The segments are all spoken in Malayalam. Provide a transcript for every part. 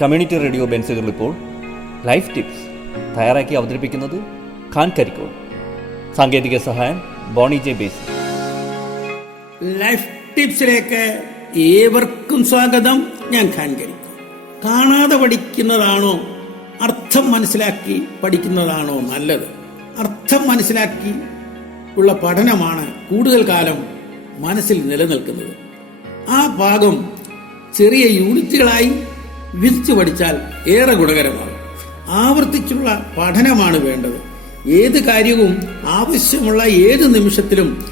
കമ്മ്യൂണിറ്റി റേഡിയോ ബെൻസുകൾ ഇപ്പോൾ ലൈഫ് ടിപ്സ് തയ്യാറാക്കി അവതരിപ്പിക്കുന്നത് ഖാൻ കരിക്കോൾ. സാങ്കേതിക സഹായം ബോണി ജെ ബേസ്. ലൈഫ് ടിപ്സിലേക്ക് ഏവർക്കും സ്വാഗതം. ഞാൻ ഖാൻ കരിക്കോൾ. കാണാതെ പഠിക്കുന്നതാണോ അർത്ഥം മനസ്സിലാക്കി പഠിക്കുന്നതാണോ നല്ലത്? അർത്ഥം മനസ്സിലാക്കി ഉള്ള പഠനമാണ് കൂടുതൽ കാലം മനസ്സിൽ നിലനിൽക്കുന്നത്. ആ ഭാഗം ചെറിയ യൂണിറ്റുകളായി വിധിച്ചു പഠിച്ചാൽ ഏറെ ഗുണകരമാകും. ആവർത്തിച്ചുള്ള പഠനമാണ് വേണ്ടത്. ഏത് കാര്യവും ആവശ്യമുള്ള ഏത് നിമിഷത്തിലും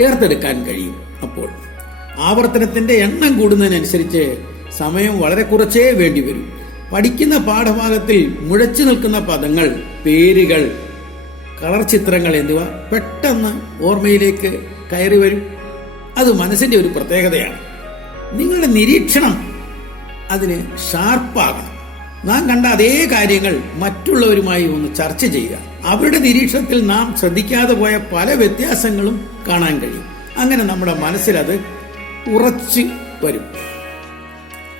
ഏർത്തെടുക്കാൻ കഴിയും. അപ്പോൾ ആവർത്തനത്തിന്റെ എണ്ണം കൂടുന്നതിനനുസരിച്ച് സമയം വളരെ കുറച്ചേ വേണ്ടി വരും. പഠിക്കുന്ന പാഠഭാഗത്തിൽ മുഴച്ചു നിൽക്കുന്ന പദങ്ങൾ, പേരുകൾ, കളർ ചിത്രങ്ങൾ എന്നിവ പെട്ടെന്ന് ഓർമ്മയിലേക്ക് കയറി വരും. അത് മനസ്സിന്റെ ഒരു പ്രത്യേകതയാണ്. നിങ്ങളുടെ നിരീക്ഷണം അതിന് ഷാർപ്പാകണം. നാം കണ്ട അതേ കാര്യങ്ങൾ മറ്റുള്ളവരുമായി ഒന്ന് ചർച്ച ചെയ്യുക. അവരുടെ നിരീക്ഷണത്തിൽ നാം ശ്രദ്ധിക്കാതെ പോയ പല വ്യത്യാസങ്ങളും കാണാൻ കഴിയും. അങ്ങനെ നമ്മുടെ മനസ്സിൽ അത് ഉറച്ചു വരും.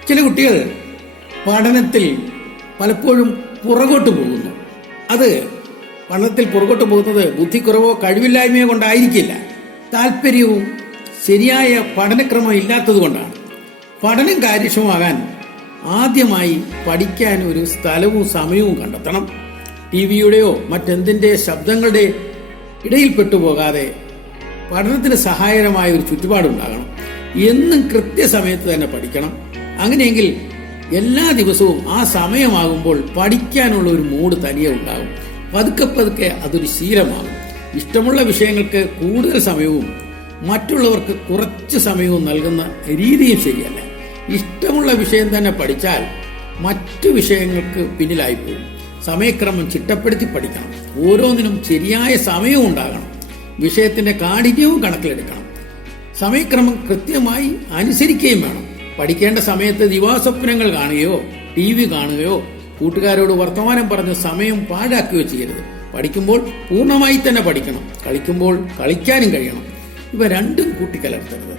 ചില കുട്ടികൾ പഠനത്തിൽ പലപ്പോഴും പുറകോട്ട് പോകുന്നു. അത് പഠനത്തിൽ പുറകോട്ട് പോകുന്നത് ബുദ്ധിക്കുറവോ കഴിവില്ലായ്മയോ കൊണ്ടായിരിക്കില്ല. താല്പര്യവും ശരിയായ പഠനക്രമം ഇല്ലാത്തത് കൊണ്ടാണ്. പഠനം കാര്യക്ഷമമാകാൻ ആദ്യമായി പഠിക്കാൻ ഒരു സ്ഥലവും സമയവും കണ്ടെത്തണം. ടിവിയുടെയോ മറ്റെന്തിന്റെ ശബ്ദങ്ങളുടെ ഇടയിൽ പെട്ടുപോകാതെ പഠനത്തിന് സഹായകരമായ ഒരു ചുറ്റുപാടുണ്ടാകണം. എന്നും കൃത്യസമയത്ത് തന്നെ പഠിക്കണം. അങ്ങനെയെങ്കിൽ എല്ലാ ദിവസവും ആ സമയമാകുമ്പോൾ പഠിക്കാനുള്ള ഒരു മൂഡ് തനിയെ ഉണ്ടാകും. പതുക്കെ പതുക്കെ അതൊരു ശീലമാകും. ഇഷ്ടമുള്ള വിഷയങ്ങൾക്ക് കൂടുതൽ സമയവും മറ്റുള്ളവർക്ക് കുറച്ച് സമയവും നൽകുന്ന രീതിയും ശരിയല്ല. ഇഷ്ടമുള്ള വിഷയം തന്നെ പഠിച്ചാൽ മറ്റു വിഷയങ്ങൾക്ക് പിന്നിലായി പോകും. സമയക്രമം ചിട്ടപ്പെടുത്തി പഠിക്കണം. ഓരോന്നിനും ശരിയായ സമയവും ഉണ്ടാകണം. വിഷയത്തിന്റെ കാഠിന്യവും കണക്കിലെടുക്കണം. സമയക്രമം കൃത്യമായി അനുസരിക്കുകയും വേണം. പഠിക്കേണ്ട സമയത്ത് ദിവാസ്വപ്നങ്ങൾ കാണുകയോ TV കാണുകയോ കൂട്ടുകാരോട് വർത്തമാനം പറഞ്ഞ് സമയം പാഴാക്കുകയോ ചെയ്യരുത്. പഠിക്കുമ്പോൾ പൂർണ്ണമായി തന്നെ പഠിക്കണം. കളിക്കുമ്പോൾ കളിക്കാനും കഴിയണം. ഇവ രണ്ടും കൂട്ടിക്കലർത്തരുത്.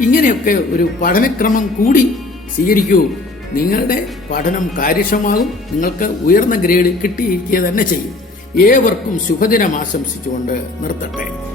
ഇങ്ങനെയൊക്കെ ഒരു പഠനക്രമം കൂടി സ്വീകരിക്കൂ. നിങ്ങളുടെ പഠനം കാര്യക്ഷമമാകും. നിങ്ങൾക്ക് ഉയർന്ന ഗ്രേഡ് കിട്ടിയിരിക്കുക തന്നെ ചെയ്യും. ഏവർക്കും ശുഭദിനം ആശംസിച്ചുകൊണ്ട് നിർത്തട്ടെ.